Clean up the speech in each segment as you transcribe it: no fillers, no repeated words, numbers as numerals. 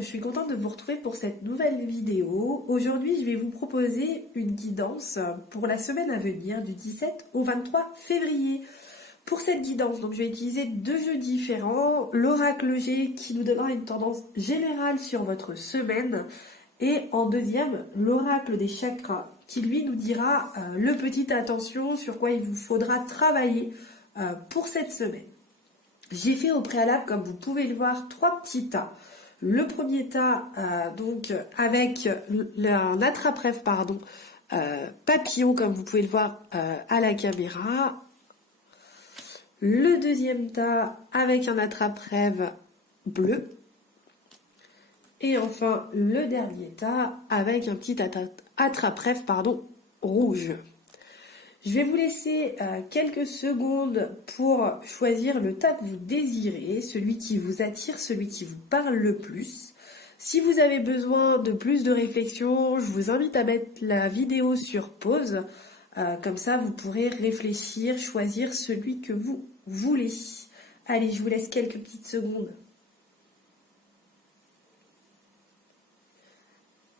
je suis contente de vous retrouver pour cette nouvelle vidéo. Aujourd'hui, je vais vous proposer une guidance pour la semaine à venir du 17 au 23 février. Pour cette guidance, donc je vais utiliser deux jeux différents. L'oracle G qui nous donnera une tendance générale sur votre semaine. Et en deuxième, l'oracle des chakras qui lui nous dira le petit attention sur quoi il vous faudra travailler pour cette semaine. J'ai fait au préalable, comme vous pouvez le voir, trois petits tas. Le premier tas, donc avec un attrape-rêve, papillon, comme vous pouvez le voir à la caméra. Le deuxième tas avec un attrape-rêve bleu. Et enfin, le dernier tas avec un petit attrape-rêve, rouge. Je vais vous laisser quelques secondes pour choisir le tas que vous désirez, celui qui vous attire, celui qui vous parle le plus. Si vous avez besoin de plus de réflexion, je vous invite à mettre la vidéo sur pause. Comme ça, vous pourrez réfléchir, choisir celui que vous voulez. Allez, je vous laisse quelques petites secondes.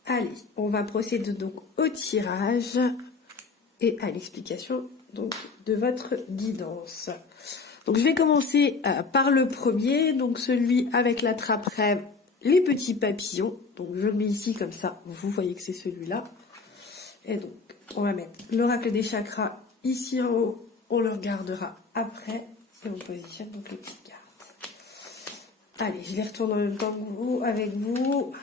Allez, on va procéder donc au tirage et à l'explication donc de votre guidance. Donc je vais commencer par le premier, donc celui avec l'attrape-rêve, les petits papillons. Donc je le mets ici comme ça, vous voyez que c'est celui-là. Et donc on va mettre l'oracle des chakras ici en haut, on le regardera après et on positionne donc les petites cartes. Allez, je les retourne en même temps que vous, avec vous.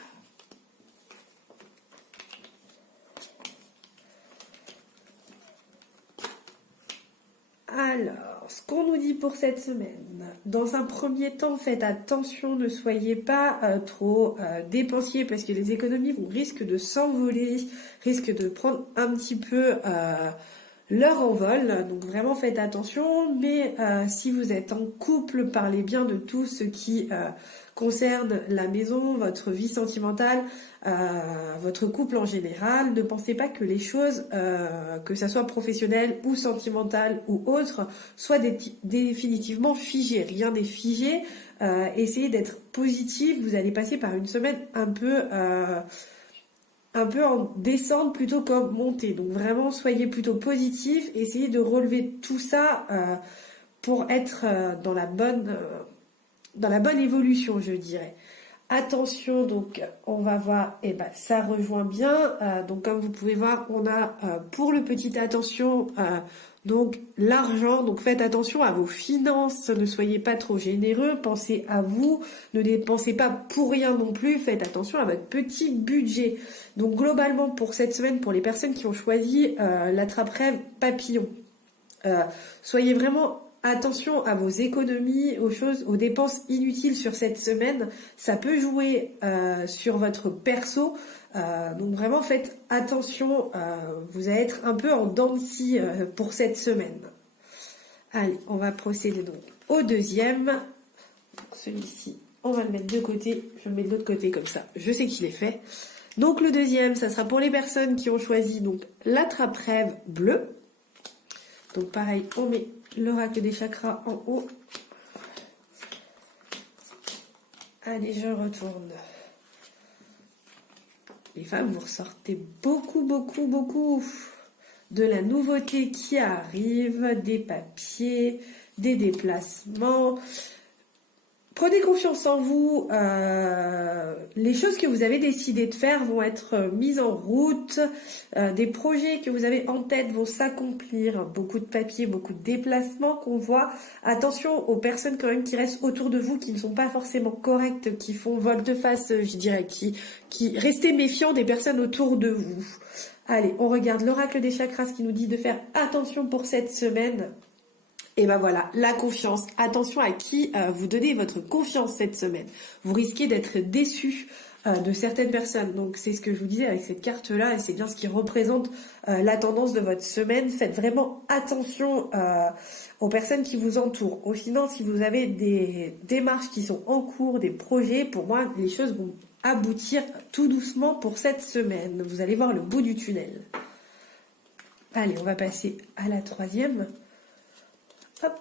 Alors, ce qu'on nous dit pour cette semaine, dans un premier temps, faites attention, ne soyez pas trop dépensiers parce que les économies risquent de s'envoler, risquent de prendre un petit peu leur envol. Donc vraiment faites attention, mais si vous êtes en couple, parlez bien de tout ce qui concerne la maison, votre vie sentimentale, votre couple en général. Ne pensez pas que les choses, que ça soit professionnel ou sentimental ou autre, soient définitivement figées. Rien n'est figé. Essayez d'être positif. Vous allez passer par une semaine un peu en descente plutôt qu'en montée. Donc vraiment, soyez plutôt positif. Essayez de relever tout ça pour être dans la bonne évolution, je dirais. Attention, donc on va voir, ça rejoint bien. Donc comme vous pouvez voir, on a pour le petit attention donc l'argent. Donc faites attention à vos finances, ne soyez pas trop généreux, pensez à vous, ne dépensez pas pour rien non plus, faites attention à votre petit budget. Donc globalement pour cette semaine, pour les personnes qui ont choisi l'attrape-rêve papillon, soyez vraiment attention à vos économies, aux dépenses inutiles sur cette semaine. Ça peut jouer sur votre perso. Donc vraiment faites attention. Vous allez être un peu en dents de scie pour cette semaine. Allez, on va procéder donc au deuxième. Celui-ci, on va le mettre de côté. Je le mets de l'autre côté comme ça. Je sais qu'il est fait. Donc le deuxième, ça sera pour les personnes qui ont choisi donc l'attrape-rêve bleu. Donc pareil, on met l'oracle des chakras en haut. Allez, je retourne. Les femmes, vous ressortez beaucoup de la nouveauté qui arrive, des papiers, des déplacements. Prenez confiance en vous. Les choses que vous avez décidé de faire vont être mises en route. Des projets que vous avez en tête vont s'accomplir. Beaucoup de papiers, beaucoup de déplacements qu'on voit. Attention aux personnes quand même qui restent autour de vous, qui ne sont pas forcément correctes, qui font volte-face, je dirais, qui restez méfiants des personnes autour de vous. Allez, on regarde l'oracle des chakras qui nous dit de faire attention pour cette semaine. Et ben voilà, la confiance. Attention à qui vous donnez votre confiance cette semaine. Vous risquez d'être déçu de certaines personnes. Donc c'est ce que je vous disais avec cette carte-là, et c'est bien ce qui représente la tendance de votre semaine. Faites vraiment attention aux personnes qui vous entourent. Au final, si vous avez des démarches qui sont en cours, des projets, pour moi, les choses vont aboutir tout doucement pour cette semaine. Vous allez voir le bout du tunnel. Allez, on va passer à la troisième. Hop.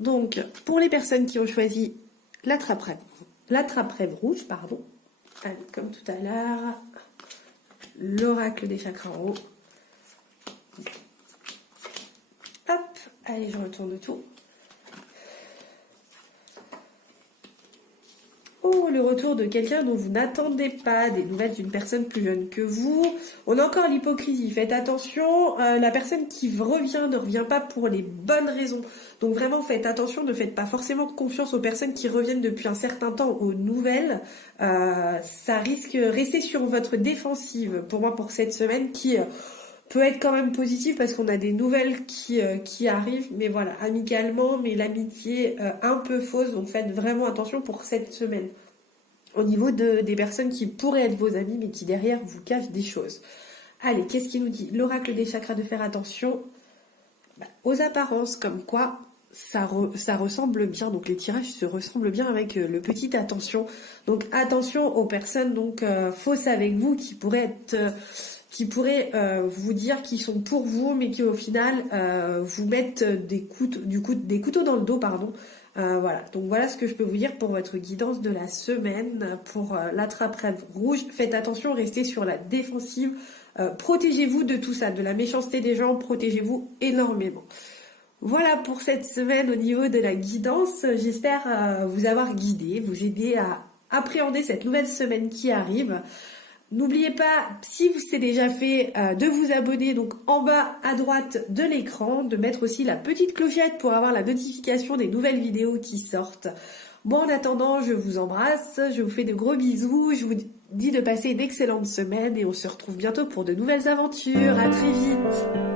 Donc, pour les personnes qui ont choisi l'attrape-rêve la trappe-rêve rouge, pardon. Allez, comme tout à l'heure, l'oracle des chakras en haut. Hop, allez, je retourne tout. Oh, le retour de quelqu'un dont vous n'attendez pas, des nouvelles d'une personne plus jeune que vous. On a encore l'hypocrisie, faites attention, la personne qui revient ne revient pas pour les bonnes raisons. Donc vraiment faites attention, ne faites pas forcément confiance aux personnes qui reviennent depuis un certain temps aux nouvelles. Ça risque de rester sur votre défensive, pour moi, pour cette semaine qui peut être quand même positive parce qu'on a des nouvelles qui arrivent, mais voilà, amicalement, mais l'amitié un peu fausse, donc faites vraiment attention pour cette semaine. Au niveau des personnes qui pourraient être vos amis, mais qui derrière vous cachent des choses. Allez, qu'est-ce qu'il nous dit? L'oracle des chakras, de faire attention aux apparences, comme quoi ça ressemble bien, donc les tirages se ressemblent bien avec le petit attention. Donc attention aux personnes donc fausses avec vous qui pourraient vous dire qu'ils sont pour vous, mais qui au final vous mettent des couteaux dans le dos, pardon. Voilà, donc voilà ce que je peux vous dire pour votre guidance de la semaine. Pour la trappe-rêve rouge, faites attention, restez sur la défensive. Protégez-vous de tout ça, de la méchanceté des gens, protégez-vous énormément. Voilà pour cette semaine au niveau de la guidance. J'espère vous avoir guidé, vous aider à appréhender cette nouvelle semaine qui arrive. N'oubliez pas, si c'est déjà fait, de vous abonner donc en bas à droite de l'écran, de mettre aussi la petite clochette pour avoir la notification des nouvelles vidéos qui sortent. Bon, en attendant, je vous embrasse, je vous fais de gros bisous, je vous dis de passer une excellente semaine et on se retrouve bientôt pour de nouvelles aventures. À très vite.